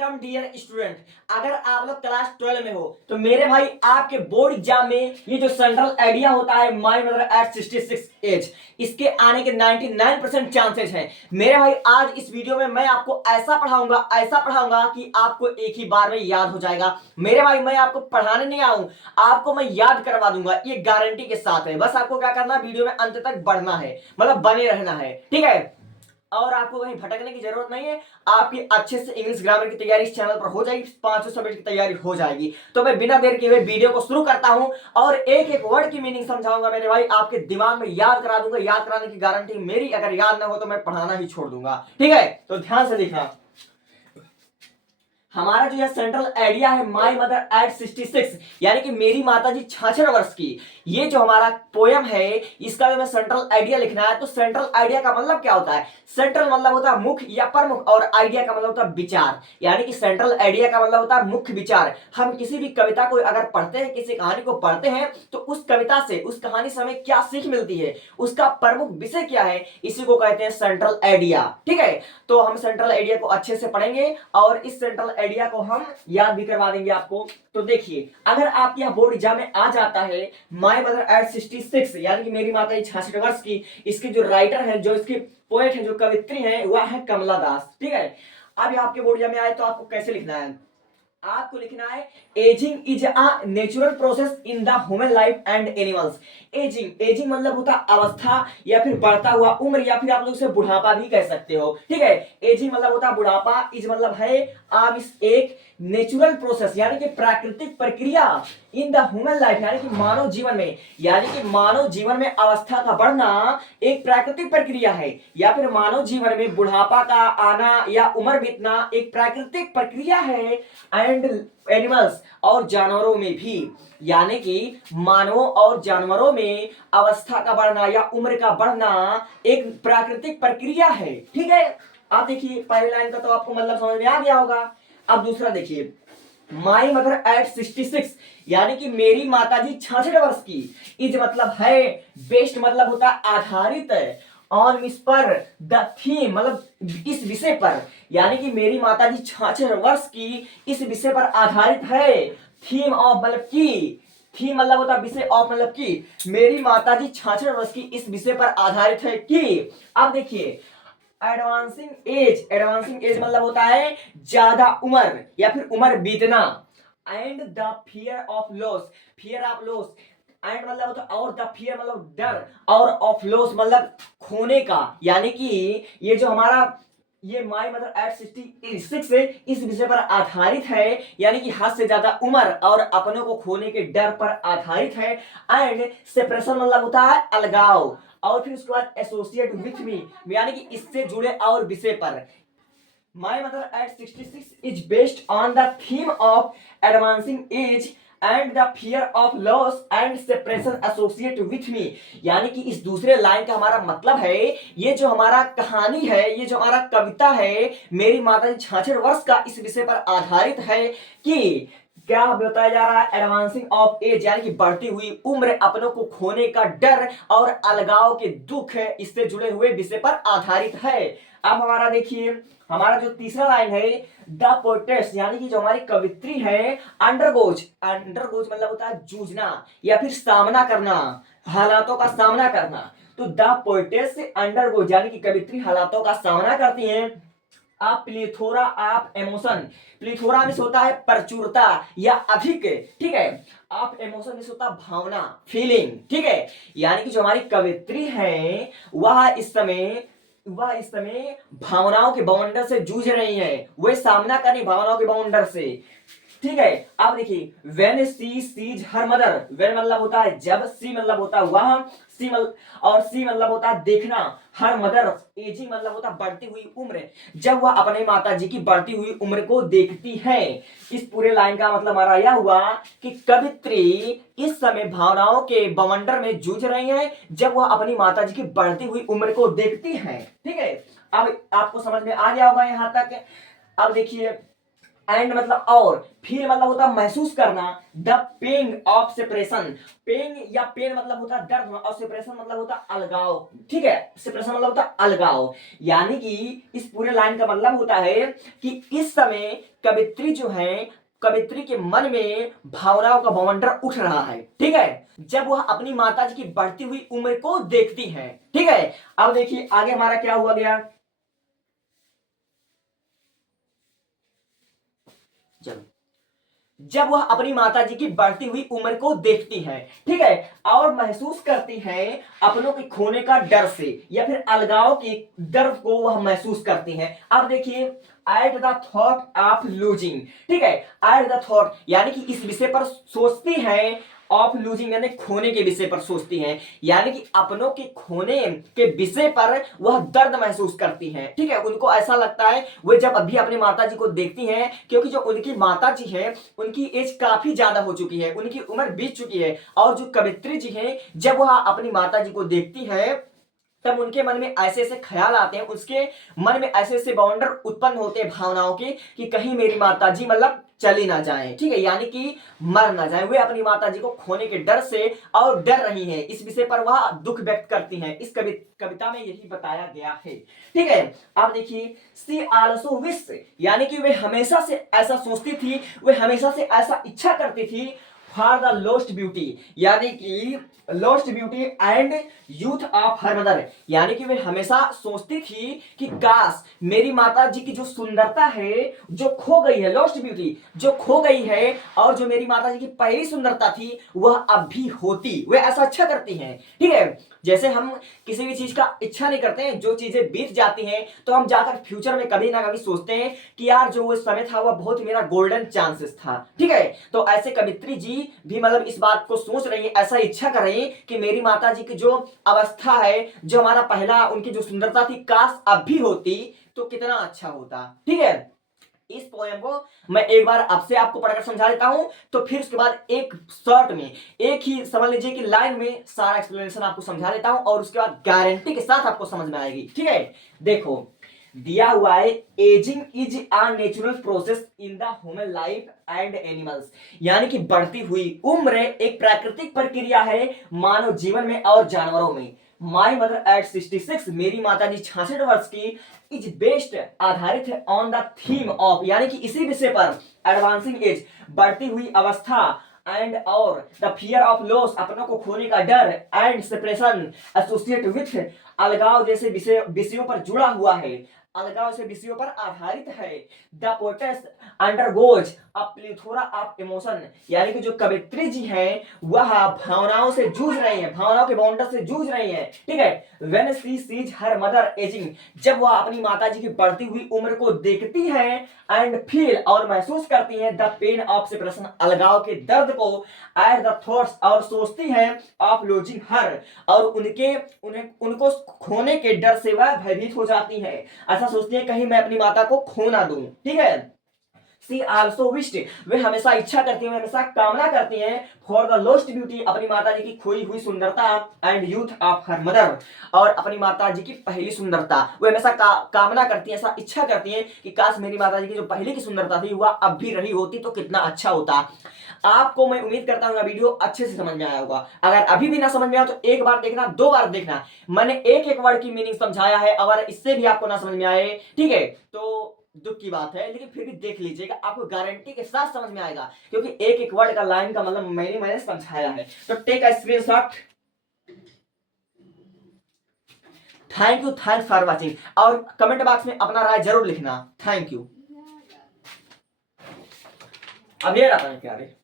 Welcome dear student. अगर आप लोग क्लास 12 में हो तो मेरे भाई आपके बोर्ड एग्जाम में ये जो सेंट्रल आइडिया होता है माई मदर एट 66 एज, इसके आने के 99% चांसेस हैं। मेरे भाई आज इस वीडियो में मैं आपको ऐसा पढ़ाऊंगा कि आपको एक ही बार में याद हो जाएगा। मेरे भाई मैं आपको पढ़ाने नहीं आऊं, आपको मैं याद करवा दूंगा, ये गारंटी के साथ है। बस आपको क्या करना है, वीडियो में अंत तक बढ़ना है, मतलब बने रहना है, ठीक है। और आपको कहीं भटकने की जरूरत नहीं है। आपकी अच्छे से इंग्लिश ग्रामर की तैयारी इस चैनल पर हो जाएगी, 500 सब्जेक्ट की तैयारी हो जाएगी। तो मैं बिना देर किए हुए वीडियो को शुरू करता हूं और एक एक वर्ड की मीनिंग समझाऊंगा मेरे भाई, आपके दिमाग में याद करा दूंगा। याद कराने की गारंटी मेरी, अगर याद ना हो तो मैं पढ़ाना ही छोड़ दूंगा, ठीक है। तो ध्यान से देखना। हमारा जो है सेंट्रल आइडिया है माई मदर एट 66, यानी कि मेरी माता जी 66 वर्ष की। ये जो हमारा पोयम है, इसका जो सेंट्रल आइडिया लिखना है, तो सेंट्रल आइडिया का मतलब क्या होता है? सेंट्रल मतलब होता है मुख्य या प्रमुख, और आइडिया का मतलब होता है विचार। यानी कि सेंट्रल आइडिया का मतलब होता है मुख्य विचार। हम किसी भी कविता को अगर पढ़ते हैं, किसी कहानी को पढ़ते हैं, तो उस कविता से, उस कहानी से हमें क्या सीख मिलती है, उसका प्रमुख विषय क्या है, इसी को कहते हैं सेंट्रल आइडिया, ठीक है। तो हम सेंट्रल आइडिया को अच्छे से पढ़ेंगे और इस सेंट्रल आइडिया को हम याद भी करवा देंगे आपको। तो देखिए, अगर आप यह बोर्ड एग्जाम में आ जाता है माय मदर एट 66, यानी कि मेरी माता 66 वर्ष की, इसके जो राइटर है, जो इसके पोएट है, जो कवित्री है, वह है कमला दास, ठीक है। अब यह आपके बोर्ड एग्जाम में आए तो आपको कैसे लिखना है? आपको लिखना है ageing is a natural process in the human life and animals. Ageing मतलब होता अवस्था या फिर बढ़ता हुआ उम्र, या फिर आप लोग इसे बुढ़ापा भी कह सकते हो, ठीक है। एजिंग मतलब होता बुढ़ापा, इज मतलब है आप इस एक नेचुरल प्रोसेस यानी कि प्राकृतिक प्रक्रिया, इन द ह्यूमन लाइफ यानी कि मानव जीवन में, यानी कि मानव जीवन में अवस्था का बढ़ना एक प्राकृतिक प्रक्रिया है, या फिर मानव जीवन में बुढ़ापा का आना या उम्र बीतना एक प्राकृतिक प्रक्रिया है। एंड एनिमल्स, और जानवरों में भी, यानी कि मानवों और जानवरों में अवस्था का बढ़ना या उम्र का बढ़ना एक प्राकृतिक प्रक्रिया है, ठीक है। आप देखिए पहली लाइन का तो आपको मतलब समझ में आ गया होगा। अब दूसरा देखिए, माई मदर एट 66, यानी कि मेरी माताजी 66 वर्ष की। इज मतलब है, बेस्ट मतलब होता आधारित, ऑन इस पर, द थीम मतलब इस विषय पर, यानी कि मेरी माताजी 66 वर्ष की इस विषय पर आधारित है। थीम ऑफ मतलब की, थीम मतलब होता विषय, ऑफ मतलब की, मेरी माताजी 66 वर्ष की इस विषय पर आधारित है कि। अब देखिए एडवांसिंग एज मतलब होता है ज्यादा उम्र या फिर उम्र बीतना। And the fear of loss and मतलब होता और द फियर मतलब डर, और ऑफ लॉस मतलब खोने का, यानी कि ये जो हमारा ये माई मदर एट 66 इस विषय पर आधारित है, यानी कि हद से ज्यादा उम्र और अपनों को खोने के डर पर आधारित है। एंड सेपरेशन मतलब होता है अलगाव, और फिर उसके बाद एसोसिएट विथ मी, यानी कि इससे जुड़े और विषय पर। My mother at 66 is based on the theme of advancing age and the fear of loss and separation associated with me। यानी कि इस दूसरे लाइन का हमारा मतलब है, ये जो हमारा कहानी है, ये जो हमारा कविता है, मेरी माता जी 66 वर्ष का इस विषय पर आधारित है कि क्या बताया जा रहा है, एडवांसिंग ऑफ एज यानी कि बढ़ती हुई उम्र, अपनों को खोने का डर और अलगाव के दुख है, इससे जुड़े हुए विषय पर आधारित है। अब हमारा देखिए, हमारा जो तीसरा लाइन है, द पोएटेस यानी कि जो हमारी कवित्री है, अंडरगोज मतलब होता है जूझना या फिर सामना करना, हालातों का सामना करना। तो द पोएटेस अंडरगोज यानी कि कवित्री हालातों का सामना करती हैं। आप प्लीथोरा आप इमोशन, प्लीथोरा में होता है प्रचुरता या अधिक, ठीक है। आप इमोशन में होता भावना, फीलिंग, ठीक है। यानी कि जो हमारी कवित्री है वह इस समय भावनाओं के बवंडर से जूझ रही है, वह सामना कर रही भावनाओं के बवंडर से, ठीक है। आप देखिए, when she sees her mother, when मतलब होता है जब, सी मतलब होता है वह, और सी मतलब होता है देखना, हर मदर, एजिंग मतलब होता है बढ़ती हुई उम्र, जब वह अपने माता जी की बढ़ती हुई उम्र को देखती है। इस पूरे लाइन का मतलब हमारा यह हुआ कि कवित्री इस समय भावनाओं के बवंडर में जूझ रही है जब वह अपनी माता जी की बढ़ती हुई उम्र को देखती है, ठीक है। अब आपको समझ में आ गया होगा यहां तक। अब देखिए, एंड मतलब और, फील मतलब होता है महसूस करना, the pain of separation, pain या पेन मतलब होता है दर्द और सेपरेशन मतलब होता है अलगाव, ठीक है, सेपरेशन मतलब होता है अलगाव। यानी कि इस पूरे लाइन का मतलब होता है कि इस समय कवित्री जो है, कवित्री के मन में भावनाओं का बवंडर उठ रहा है, ठीक है, जब वह अपनी माता जी की बढ़ती हुई उम्र को देखती है, ठीक है। अब देखिए आगे हमारा क्या हुआ गया, चलो, जब वह अपनी माता जी की बढ़ती हुई उम्र को देखती है, ठीक है, और महसूस करती है अपनों के खोने का डर से या फिर अलगाव के दर्द को वह महसूस करती है। अब देखिए, at the thought of losing, ठीक है, एट द थॉट यानी कि इस विषय पर सोचती है, ऑफ लूजिंग यानी खोने के विषय पर सोचती है, यानी कि अपनों के खोने के विषय पर वह दर्द महसूस करती हैं, ठीक है, उनको ऐसा लगता है वे जब अभी अपनी माता जी को देखती हैं, क्योंकि जो उनकी माता जी है उनकी एज काफी ज्यादा हो चुकी है, उनकी उम्र बीत चुकी है, और जो कवित्री जी हैं जब वह अपनी माता जी को देखती है तब उनके मन में ऐसे ऐसे ख्याल आते हैं, उसके मन में ऐसे ऐसे बाउंडर उत्पन्न होते हैं भावनाओं के कि कहीं मेरी माता जी मतलब चली ना जाए, ठीक है, यानी कि मर ना जाए, वे अपनी माता जी को खोने के डर से और डर रही हैं, इस विषय पर वह दुख व्यक्त करती हैं, इस कविता में यही बताया गया है, ठीक है। अब देखिए, सी आल्सो विश यानी कि वे हमेशा से ऐसा सोचती थी, वे हमेशा से ऐसा इच्छा करती थी फॉर द लॉस्ट ब्यूटी, यानी कि lost beauty and youth of her mother, यानी कि वे हमेशा सोचती थी कि काश मेरी माता जी की जो सुंदरता है जो खो गई है, लॉस्ट ब्यूटी जो खो गई है, और जो मेरी माता जी की पहली सुंदरता थी वह अब भी होती, वे ऐसा अच्छा करती हैं, ठीक है। जैसे हम किसी भी चीज का इच्छा नहीं करते हैं, जो चीजें बीत जाती हैं तो हम जाकर फ्यूचर में कभी ना कभी सोचते हैं कि यार जो वो समय था वह बहुत मेरा गोल्डन चांसेस था, ठीक है। तो ऐसे कवित्री जी भी मतलब इस बात को सोच रही है, ऐसा इच्छा कर रही है कि मेरी माता जी की जो अवस्था है, जो हमारा पहला उनकी जो सुंदरता थी, काश अब भी होती तो कितना अच्छा होता, ठीक है। इस पोएम को मैं एक बार आपसे आपको पढ़कर समझा देता हूं, तो फिर उसके बाद एक शॉर्ट में, एक ही समझ लीजिए कि लाइन में सारा एक्सप्लेनेशन आपको समझा देता हूं, और उसके बाद गारंटी के साथ आपको समझ में आएगी, ठीक है। देखो, दिया हुआ है, ageing is a natural process in the human life and animals, यानी कि बढ़ती हुई उम्र एक प्राकृतिक प्रक्रिया है मानव जीवन में और जानवरों में। माई मदर एट 66, मेरी माता जी 66 वर्ष की, इज बेस्ड आधारित है ऑन द थीम ऑफ, यानी कि इसी विषय पर, एडवांसिंग एज बढ़ती हुई अवस्था, एंड और द फियर ऑफ लॉस अपनों को खोने का डर, एंड सेपरेशन एसोसिएट विथ अलगाव जैसे विषयों पर जुड़ा हुआ है, अलगाव से विषयों पर आधारित है। The poetess undergoes a plethora of emotion, यानी कि जो कवित्री जी हैं वह भावनाओं से जूझ रही हैं, भावनाओं के बाउंडर से जूझ रही हैं, ठीक है। When she sees her mother ageing, जब वह अपनी माता जी की बढ़ती हुई उम्र को देखती हैं, एंड फील और महसूस करती हैं द पेन ऑफ सेपरेशन, अलगाव के दर्द को, एट द थॉट्स और सोचती हैं ऑफ लूजिंग हर, और उन्हें उनको खोने के डर से वह भयभीत हो जाती है, ऐसा सोचती है कहीं मैं अपनी माता को खो ना दूं, ठीक है। सी आल्सो विश्ड, वे हमेशा इच्छा करती हैं, हमेशा कामना करती हैं फॉर द लॉस्ट ब्यूटी, अपनी माता जी की खोई हुई सुंदरता, and youth of her mother, और अपनी माता जी की पहली सुंदरता, वे हमेशा कामना करती हैं, ऐसा इच्छा करती हैं कि काश मेरी माता जी की जो पहले की सुंदरता थी वह अब भी रही होती तो कितना अच्छा होता। आपको मैं उम्मीद करता हूँ वीडियो अच्छे से समझ में आया होगा, अगर अभी भी ना समझ में आया तो एक बार देखना, दो बार देखना, मैंने एक एक वर्ड की मीनिंग समझाया है, अगर इससे भी आपको ना समझ में आए, ठीक है, तो दुख की बात है, लेकिन फिर भी देख लीजिएगा, आपको गारंटी के साथ समझ में आएगा, क्योंकि एक एक वर्ड का लाइन का मतलब मैंने समझाया है। तो take a screenshot. Thank you, thanks for watching, और कमेंट बॉक्स में अपना राय जरूर लिखना। Thank you. अब ये रहा क्या रे।